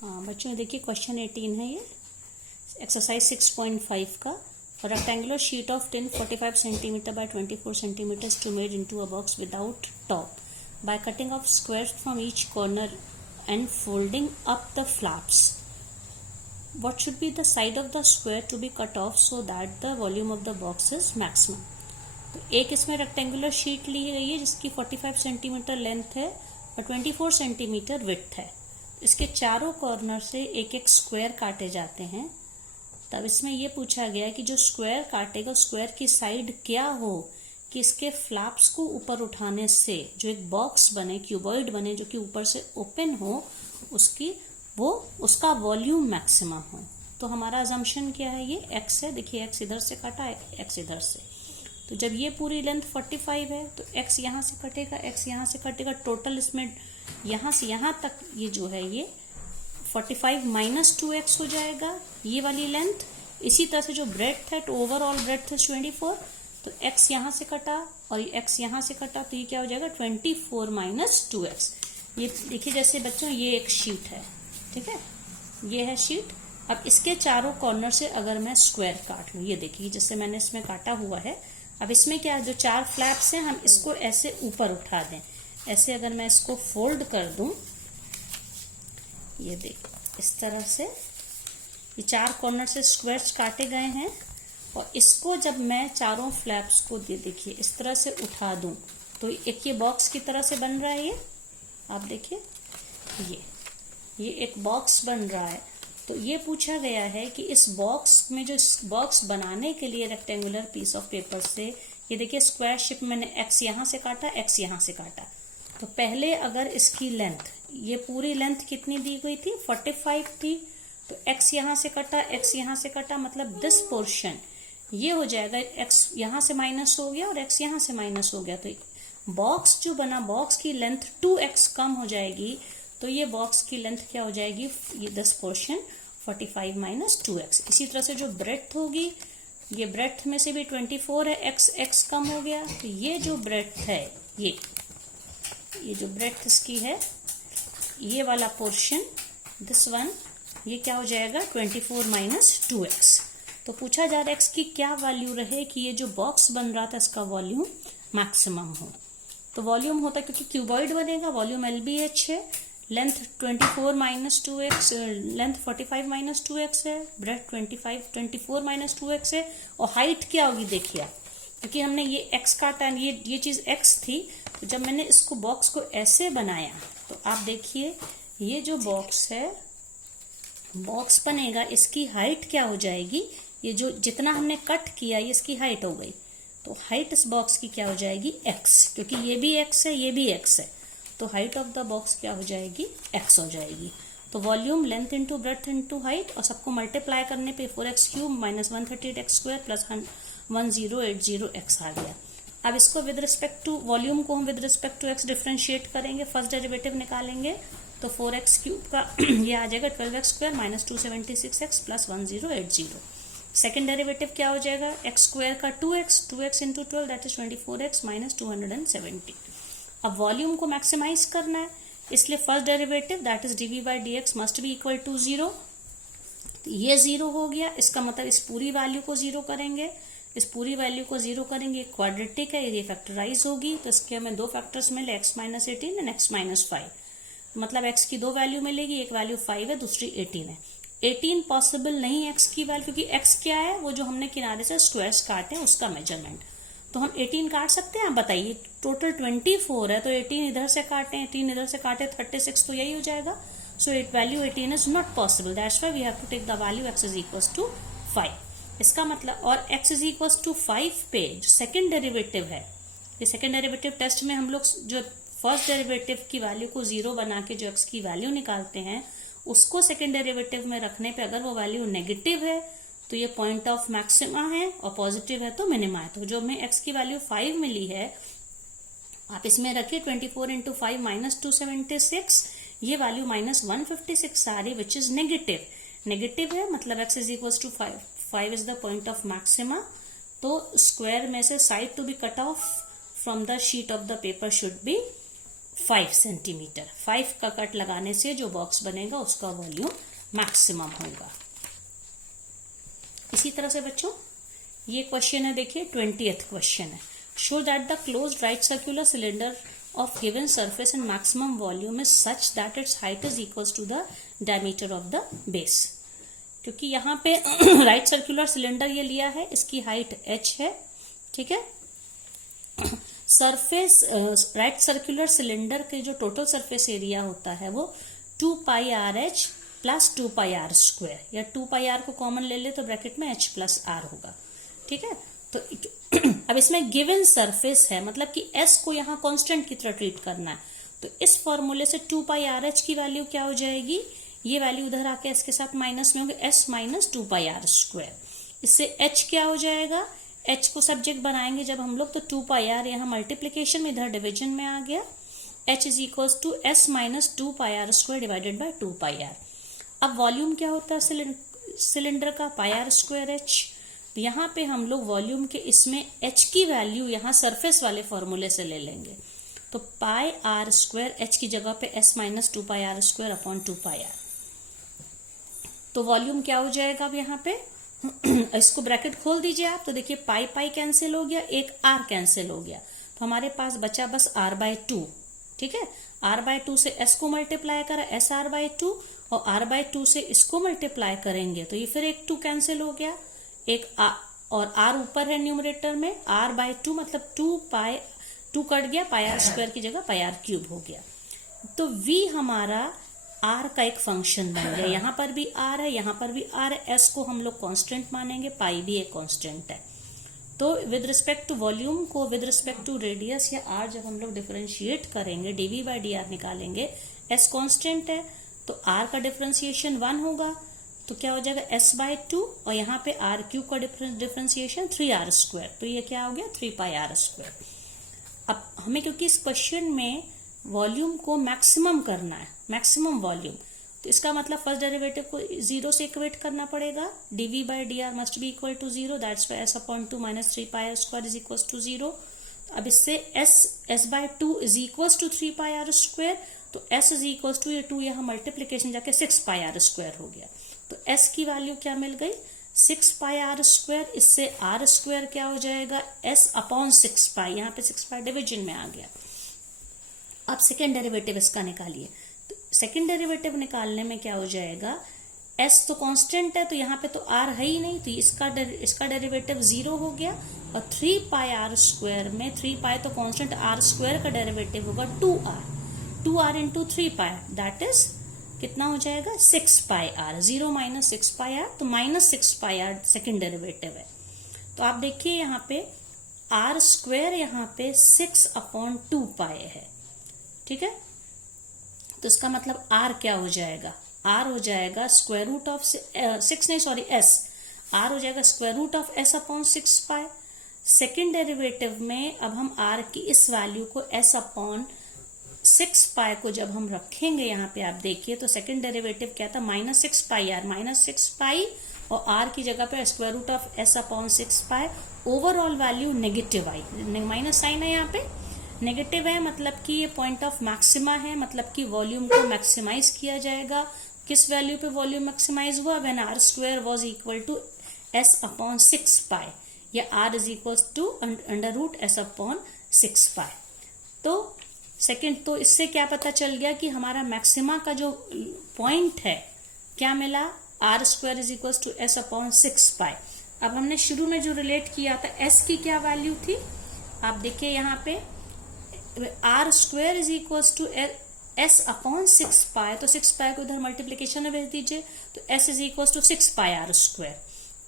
हाँ बच्चों देखिए क्वेश्चन 18 है ये एक्सरसाइज 6.5 का rectangular sheet of tin 45 centimetre by 24 centimetre to made into a box without top by cutting off squares from each corner and folding up the flaps what should be the side of the square to be cut off so that the volume of the box is maximum। तो एक इसमें rectangular sheet ली गई है जिसकी 45 centimetre length है और 24 centimetre width है। इसके चारों कॉर्नर से एक एक स्क्वायर काटे जाते हैं। तब इसमें यह पूछा गया कि जो स्क्वायर काटेगा स्क्वायर की साइड क्या हो कि इसके फ्लैप्स को ऊपर उठाने से जो एक बॉक्स बने, क्यूबॉइड बने जो कि ऊपर से ओपन हो, उसका वॉल्यूम मैक्सिमम हो। तो हमारा अजम्पशन क्या है, ये x है। देखिए x इधर से काटा है, x इधर से। तो जब ये पूरी लेंथ 45 है तो x यहाँ से कटेगा, x यहाँ से कटेगा, टोटल इसमें यहाँ से यहाँ तक ये जो है ये 45 माइनस 2x हो जाएगा ये वाली लेंथ। इसी तरह से जो ब्रेड्थ है तो ओवरऑल ब्रेड्थ है 24, तो x यहाँ से कटा और x यहाँ से कटा तो ये क्या हो जाएगा 24 माइनस 2x। ये देखिए जैसे बच्चों ये एक शीट है, ठीक है, ये है शीट। अब इसके चारों कॉर्नर से अगर मैं स्क्वायर काट लूं, ये देखिए जैसे मैंने इसमें काटा हुआ है। अब इसमें क्या है, जो चार फ्लैप्स हैं हम इसको ऐसे ऊपर उठा दें। ऐसे अगर मैं इसको फोल्ड कर दूं, ये देखिए इस तरह से ये चार कॉर्नर से स्क्वायर्स काटे गए हैं और इसको जब मैं चारों फ्लैप्स को देखिए इस तरह से उठा दूं तो एक ये बॉक्स की तरह से बन रहा है। ये आप देखिए ये एक बॉक्स बन रहा है। तो ये पूछा गया है कि इस बॉक्स में, जो बॉक्स बनाने के लिए रेक्टेंगुलर पीस ऑफ पेपर से, ये देखिए स्क्वायर शेप मैंने x यहाँ से काटा, x यहाँ से काटा। तो पहले अगर इसकी लेंथ, ये पूरी लेंथ कितनी दी गई थी 45 थी, तो x यहाँ से कटा, x यहाँ से कटा, मतलब दिस पोर्शन ये हो जाएगा, x यहाँ से माइनस हो गया और x यहाँ से माइनस हो गया। तो बॉक्स जो बना, बॉक्स की लेंथ 2x कम हो जाएगी। तो ये बॉक्स की लेंथ क्या हो जाएगी, ये 10 पोर्शन 45 माइनस 2x। इसी तरह से जो ब्रेड्थ होगी, ये ब्रेड्थ में से भी 24 है, x कम हो गया। तो ये जो ब्रेड्थ है, ये जो ब्रेड्थ इसकी है, ये वाला पोर्शन दिस वन, ये क्या हो जाएगा 24 माइनस 2x। तो पूछा जा रहा है x की क्या वैल्यू रहे कि ये जो बॉक्स बन रहा था इसका वॉल्यूम मैक्सिमम हो। तो वॉल्यूम होता है, क्योंकि क्यूबॉइड बनेगा, वॉल्यूम LBH है, length 24 minus 2x, length 45 minus 2x है, ब्रेड्थ 24 माइनस 2x है, और हाइट क्या होगी देखिए आप, क्योंकि हमने ये x काटा, ये चीज x थी। तो जब मैंने इसको बॉक्स को ऐसे बनाया तो आप देखिए ये जो बॉक्स है, बॉक्स बनेगा, इसकी हाइट क्या हो जाएगी, ये जो जितना हमने कट किया ये इसकी हाइट हो गई। तो हाइट इस बॉक्स की क्या हो जाएगी x, क्योंकि ये भी x है, ये भी x है। तो हाइट ऑफ द बॉक्स क्या हो जाएगी, x हो जाएगी। तो volume length into breadth into height, और सबको मल्टीप्लाई करने पे 4x³ minus 138x² plus 1080x आ गया। अब इसको विद रिस्पेक्ट टू वॉल्यूम को हम with respect to x differentiate करेंगे, फर्स्ट डेरिवेटिव निकालेंगे। तो 4x³ का ये आ जाएगा 12x² minus 276x plus 1080। Second derivative क्या हो जाएगा, x² का 2x into 12 that is 24x minus 270। अब वॉल्यूम को मैक्सिमाइज करना है, इसलिए first derivative that is dv by dx must be equal to 0। ये 0 हो गया, इसका मतलब इस पूरी वैल्यू को 0 करेंगे, इस पूरी वैल्यू को 0 करेंगे, क्वाड्रेटिक है, ये फैक्टराइज होगी। तो इसके हमें दो फैक्टर्स मिले, x minus 18 and x minus 5। मतलब x की दो वैल्यू मिलेगी, एक वैल्यू 5 है, दूसरी 18 है। 18 पॉसिबल नहीं x की वैल्यू, क्योंकि x क्या है, वो जो हमने किनारे से स्क्वायर्स काटे हैं उसका मेजरमेंट। तो हम 18 काट सकते हैं, आप बताइए। टोटल 24 है तो 18 इधर से काटे, 18 इधर से काटे, 36 तो यही हो जाएगा। So value 18 is not possible, that's why we have to take the value x is equals to 5। इसका मतलब, और x इज इक्वल्स टू 5 पे जो सेकेंड डेरिवेटिव है, ये सेकेंड डेरिवेटिव टेस्ट में हम लोग जो फर्स्ट डेरिवेटिव की वैल्यू को 0 बना के जो x की वैल्यू निकालते हैं, उसको सेकेंड डेरिवेटिव में रखने पे अगर वो वैल्यू नेगेटिव है तो ये पॉइंट ऑफ मैक्सिमा है, और पॉजिटिव है तो मिनिमा है। तो जो हमें x की वैल्यू 5 मिली है, आप इसमें रखिए 24 इंटू 5 माइनस 276, ये वैल्यू माइनस 156 आ रही, विच इज नेगेटिव है, मतलब x is equal to 5 is the point of maxima. तो स्क्वायर में से side to be cut off from the sheet of the paper should be 5 centimetre. 5 का cut लगाने से जो बॉक्स बनेगा उसका वॉल्यूम मैक्सिमम होगा। इसी तरह से बच्चों ये क्वेश्चन है, देखिए 20th क्वेश्चन है। Show that the closed right circular cylinder of given surface and maximum volume is such that its height is equals to the diameter of the base। क्योंकि यहाँ पे राइट सर्कुलर सिलेंडर ये लिया है, इसकी height h है, ठीक है। सरफेस राइट सर्कुलर सिलेंडर के जो टोटल सरफेस एरिया होता है वो 2 pi r h plus 2 pi r square, या 2 पाई आर को कॉमन ले ले तो ब्रैकेट में h प्लस आर होगा, ठीक है। तो अब इसमें गिवन सरफेस है, मतलब कि s को यहाँ कांस्टेंट की तरह ट्रीट करना है, तो इस फॉर्मूले से 2 पाई आर एच की वैल्यू क्या हो जाएगी, ये वैल्यू उधर आके s के साथ माइनस में होगी, s minus 2 pi r square. इससे h क्या हो जाएगा, h को सब्जेक्ट बनाएंगे जब हम लोग, तो 2 पाई आर यहाँ मल्टीप्लीकेशन में, इधर डिविजन में आ गया, h is equal to s minus 2 pi r square divided by 2 pi r. अब वॉल्यूम क्या होता है सिलेंडर का, पाई आर स्क्वायर h। यहाँ पे हम लोग वॉल्यूम के इसमें h की वैल्यू यहाँ सरफेस वाले फॉर्मूले से ले लेंगे, तो पाई आर स्क्वायर h की जगह पे s minus 2 pi r square upon 2 pi r. तो वॉल्यूम क्या हो जाएगा अब यहाँ पे इसको ब्रैकेट खोल दीजिए आप, तो देखिए पाई पाई कैंसिल हो गया, एक r कैंसिल हो गया, तो हमारे पास बचा बस r/2, ठीक है। r/2 से s को मल्टीप्लाई करा s r/2, और r/2 से इसको मल्टीप्लाई करेंगे तो ये फिर एक 2 कैंसिल हो गया, एक और r ऊपर है न्यूमरेटर में, r/2 मतलब 2 कट गया, पाई आर स्क्वायर की जगह पाई आर क्यूब हो गया। तो v हमारा r का एक फंक्शन बन गया, यहाँ पर भी r है, यहाँ पर भी r है, s को हम लोग कांस्टेंट मानेंगे, पाई भी एक कांस्टेंट है। तो विद रिस्पेक्ट टू वॉल्यूम को विद रिस्पेक्ट टू रेडियस या r जब हम लोग डिफरेंशिएट करेंगे, dv/dr निकालेंगे, s कांस्टेंट है तो r का डिफरेंशिएशन 1 होगा, तो क्या हो जाएगा s/2, और यहाँ पे r क्यूब का डिफरेंशिएशन 3r स्क्वायर, तो ये क्या हो गया 3 पाई आर स्क्वायर। अब हमें क्योंकि इस क्वेश्चन में वॉल्यूम को मैक्सिमम करना है, मैक्सिमम वॉल्यूम, तो इसका मतलब फर्स्ट डेरिवेटिव को 0 से इक्वेट करना पड़ेगा, dv/dr must be equal to 0, that's why s/2 minus 3 pi r square is equal to 0। अब इससे s/2 is equal to 3 pi r square, तो s इज इक्वल टू ये 2 यहाँ मल्टीप्लीकेशन जाके 6 पाई आर स्क्वायर हो गया, तो s की वैल्यू क्या मिल गई 6 पाई आर स्क्वायर। इससे आर स्क्वायर क्या हो जाएगा s अपॉन 6 पाई, यहाँ पे 6 पाई डिविजन में आ गया। अब सेकेंड डेरिवेटिव इसका निकालिए, तो सेकेंड डेरिवेटिव निकालने में क्या हो जाएगा, s तो कांस्टेंट है तो यहाँ पे तो r है ही नहीं, तो इसका डेरिवेटिव 0 हो गया, और 3 पाई आर स्क्वायर में 3 पाई तो कांस्टेंट, r स्क्वायर का डेरिवेटिव होगा 2r into 3 pi, that is कितना हो जाएगा 6 pi r, 0 minus 6 pi r, तो minus 6 pi r second derivative है। तो आप देखिए यहाँ पे आर स्क्वायर यहाँ पे 6 अपॉन 2 पाई है, ठीक है। तो इसका मतलब r क्या हो जाएगा, r हो जाएगा स्क्वायर रूट ऑफ 6 नहीं सॉरी s, r हो जाएगा square root of s upon 6 pi. Second derivative में अब हम r की इस वैल्यू को s अपॉन 6 पाई को जब हम रखेंगे यहाँ पे आप देखिए, तो सेकेंड डेरिवेटिव क्या था minus 6 pi r, minus 6 pi, और r की जगह पे square root of s upon 6 pi, overall value negative आई, माइनस साइन है यहाँ पे, नेगेटिव है मतलब कि ये पॉइंट ऑफ मैक्सिमा है, मतलब कि वॉल्यूम को मैक्सिमाइज किया जाएगा। किस वैल्यू पे वॉल्यूम मैक्सिमाइज हुआ, when r square was equal to s upon 6 pi, या r is equal to under root s upon 6 pi. तो सेकेंड, तो इससे क्या पता चल गया कि हमारा मैक्सिमा का जो पॉइंट है क्या मिला, r square is equal to s upon 6 pi. अब हमने शुरू में जो रिलेट किया था s की क्या वैल्यू थी, आप देखिए यहाँ पे r square is equal to s upon 6 pi, तो 6 पाई को इधर मल्टीप्लीकेशन में भेज दीजिए, तो s is equal to 6 pi r square.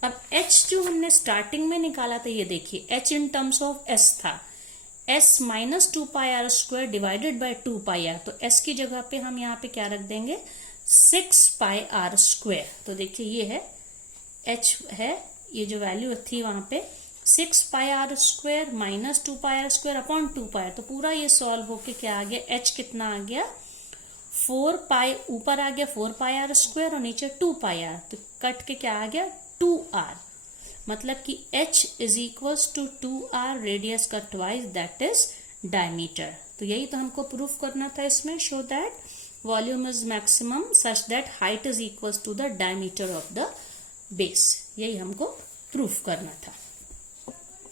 अब h जो हमने स्टार्टिंग में निकाला था, ये देखिए h in terms of s था, s minus 2 pi r square divided by 2 pi r, तो s की जगह पे हम यहाँ पे क्या रख देंगे 6 पाई आर स्क्वायर। तो देखिए ये है h है, ये जो वैल्यू थी वहां पे 6 pi r square minus 2 pi r square upon 2 pi, तो पूरा ये सॉल्व होके क्या आ गया, h कितना आ गया 4 पाई, ऊपर आ गया 4 पाई आर स्क्वायर और नीचे 2 पाई आर, तो कट के क्या आ गया 2r, मतलब कि h is equal to 2r, radius का ट्वाइस दैट इज डायमीटर। तो यही तो हमको प्रूफ करना था इसमें, show that volume is maximum such that height is equal to the diameter of the base, यही हमको प्रूफ करना था।